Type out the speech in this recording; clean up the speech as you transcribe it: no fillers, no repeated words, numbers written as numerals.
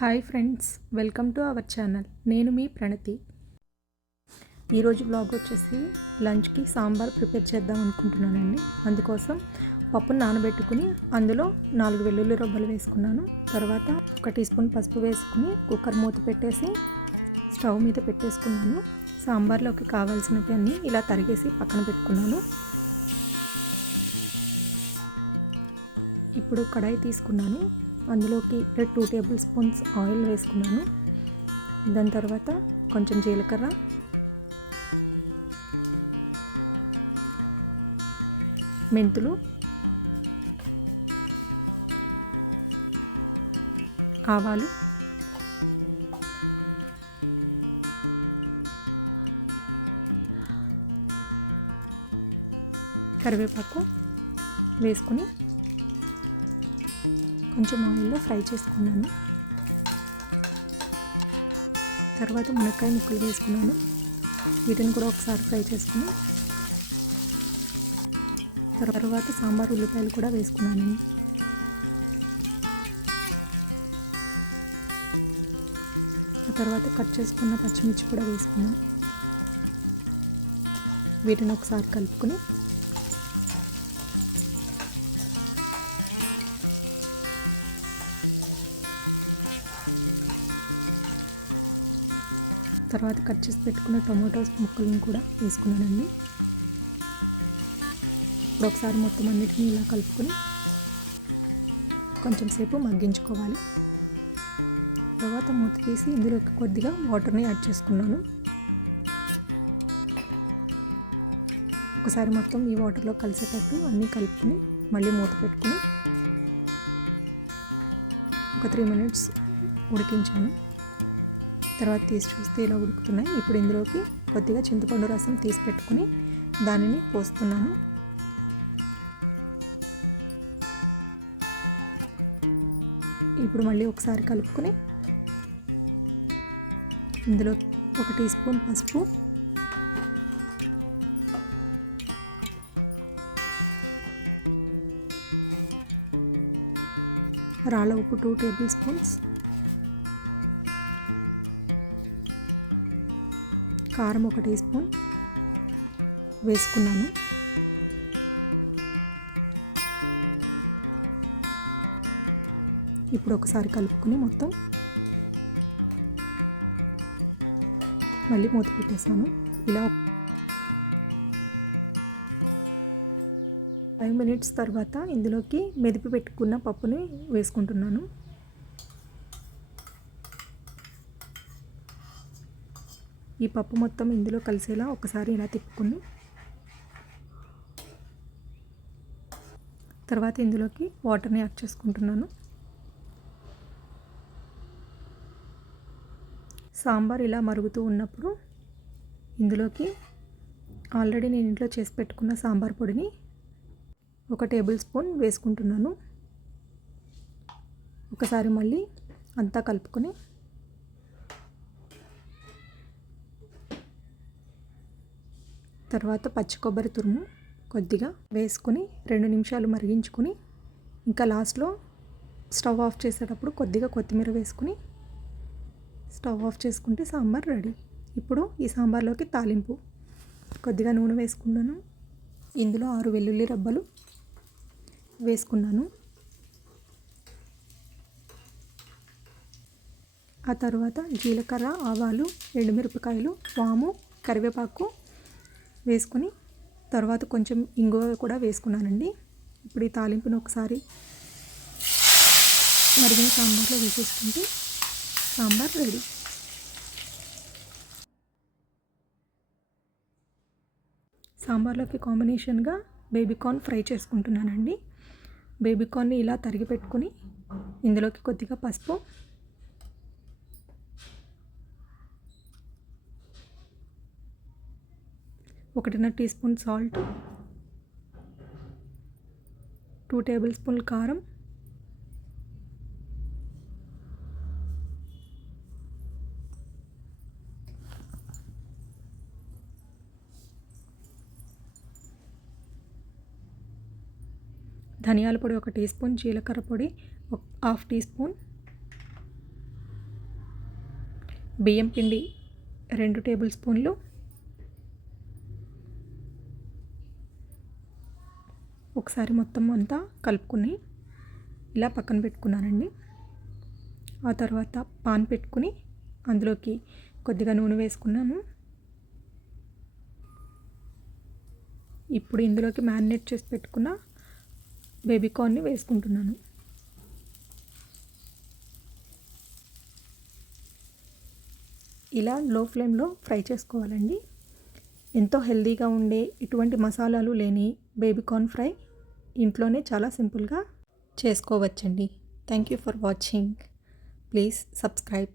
Hi friends, welcome to our channel. నేను మీ ప్రణతి. ఈరోజు blog వచ్చేసి లంచ్కి సాంబార్ ప్రిపేర్ చేద్దాం అనుకుంటున్నానండి. అందుకోసం పప్పును నానబెట్టుకుని అందులో 4 వెల్లుల్లి రబ్బలు వేసుకున్నాను. తర్వాత 1 టీ స్పూన్ పసుపు వేసుకుని కుక్కర్ మూత పెట్టేసి స్టవ్ మీద పెట్టేసుకున్నాను. సాంబార్లోకి కావాల్సినవి అన్నీ ఇలా తరిగేసి పక్కన పెట్టుకున్నాను. ఇప్పుడు కడాయి తీసుకున్నాను. అందులోకి 2 టేబుల్ స్పూన్స్ ఆయిల్ వేసుకున్నాను. దాని తర్వాత కొంచెం జీలకర్ర, మెంతులు, ఆవాలు, కరివేపాకు వేసుకుని కొంచెం ఆయిల్లో ఫ్రై చేసుకున్నాను. తర్వాత మునక్కాయ ముక్కలు వేసుకున్నాను. వీటిని కూడా ఒకసారి ఫ్రై చేసుకుని తర్వాత సాంబార్ ఉల్లిపాయలు కూడా వేసుకున్నాను. ఆ తర్వాత కట్ చేసుకున్న పచ్చిమిర్చి కూడా వేసుకున్నాను. వీటిని ఒకసారి కలుపుకొని తర్వాత కట్ చేసి పెట్టుకున్న టొమాటోస్ ముక్కలను కూడా వేసుకున్నానండి. ఇప్పుడు ఒకసారి మొత్తం అన్నిటిని ఇలా కలుపుకొని కొంచెం సేపు మగ్గించుకోవాలి. తర్వాత మూత తీసి ఇందులోకి కొద్దిగా వాటర్ని యాడ్ చేసుకున్నాను. ఒకసారి మొత్తం ఈ వాటర్లో కలిసేటట్టు అన్నీ కలుపుకొని మళ్ళీ మూత పెట్టుకుని ఒక 3 మినిట్స్ ఉడికించాను. తర్వాత తీసి చూస్తే ఇలా ఉడుకుతున్నాయి. ఇప్పుడు ఇందులోకి కొద్దిగా చింతపండు రసం తీసి పెట్టుకుని దానిని పోస్తున్నాను. ఇప్పుడు మళ్ళీ ఒకసారి కలుపుకొని ఇందులో 1 టీ స్పూన్ పసుపు, రాళ్ళ ఉప్పు 2 టేబుల్ స్పూన్స్, కారం 1 టీ స్పూన్ వేసుకున్నాను. ఇప్పుడు ఒకసారి కలుపుకొని మొత్తం మళ్ళీ మూత పెట్టేసాను. ఇలా 5 మినిట్స్ తర్వాత ఇందులోకి మెదిపి పెట్టుకున్న పప్పుని వేసుకుంటున్నాను. ఈ పప్పు మొత్తం ఇందులో కలిసేలా ఒకసారి ఇలా తిప్పుకుని తర్వాత ఇందులోకి వాటర్ని యాడ్ చేసుకుంటున్నాను. సాంబార్ ఇలా మరుగుతూ ఉన్నప్పుడు ఇందులోకి ఆల్రెడీ నేను ఇంట్లో చేసి పెట్టుకున్న సాంబార్ పొడిని 1 టేబుల్ స్పూన్ వేసుకుంటున్నాను. ఒకసారి మళ్ళీ అంతా కలుపుకొని తర్వాత పచ్చి కొబ్బరి తురుము కొద్దిగా వేసుకొని 2 నిమిషాలు మరిగించుకొని ఇంకా లాస్ట్లో స్టవ్ ఆఫ్ చేసేటప్పుడు కొద్దిగా కొత్తిమీర వేసుకుని స్టవ్ ఆఫ్ చేసుకుంటే సాంబార్ రెడీ. ఇప్పుడు ఈ సాంబార్లోకి తాలింపు కొద్దిగా నూనె వేసుకున్నాను. ఇందులో 6 వెల్లుల్లి రబ్బలు వేసుకున్నాను. ఆ తర్వాత జీలకర్ర, ఆవాలు, ఎండుమిరపకాయలు, వాము, కరివేపాకు వేసుకొని తర్వాత కొంచెం ఇంగువ కూడా వేసుకున్నానండి. ఇప్పుడు ఈ తాలింపును ఒకసారి మరిగిన సాంబార్లో వేసేసుకుంటే సాంబార్ రెడీ. సాంబార్లోకి కాంబినేషన్గా బేబీకార్న్ ఫ్రై చేసుకుంటున్నానండి. బేబీకార్న్ని ఇలా తరిగి పెట్టుకుని ఇందులోకి కొద్దిగా పసుపు, 1.5 టీ స్పూన్ సాల్ట్, 2 టేబుల్ స్పూన్ల కారం, ధనియాల పొడి 1 టీ స్పూన్, జీలకర్ర పొడి 1/2 టీ స్పూన్, బియ్యం పిండి 2 టేబుల్ స్పూన్లు, ఒకసారి మొత్తం అంతా కలుపుకుని ఇలా పక్కన పెట్టుకున్నానండి. ఆ తర్వాత పాన్ పెట్టుకుని అందులోకి కొద్దిగా నూనె వేసుకున్నాను. ఇప్పుడు ఇందులోకి మ్యారినేట్ చేసి పెట్టుకున్న బేబీ కార్న్ని వేసుకుంటున్నాను. ఇలా లో ఫ్లేమ్లో ఫ్రై చేసుకోవాలండి. ఎంతో హెల్తీగా ఉండే ఎటువంటి మసాలాలు లేని బేబీ కార్న్ ఫ్రై ఇంట్లోనే చాలా సింపుల్గా చేసుకోవచ్చండి. Thank you for watching. Please subscribe.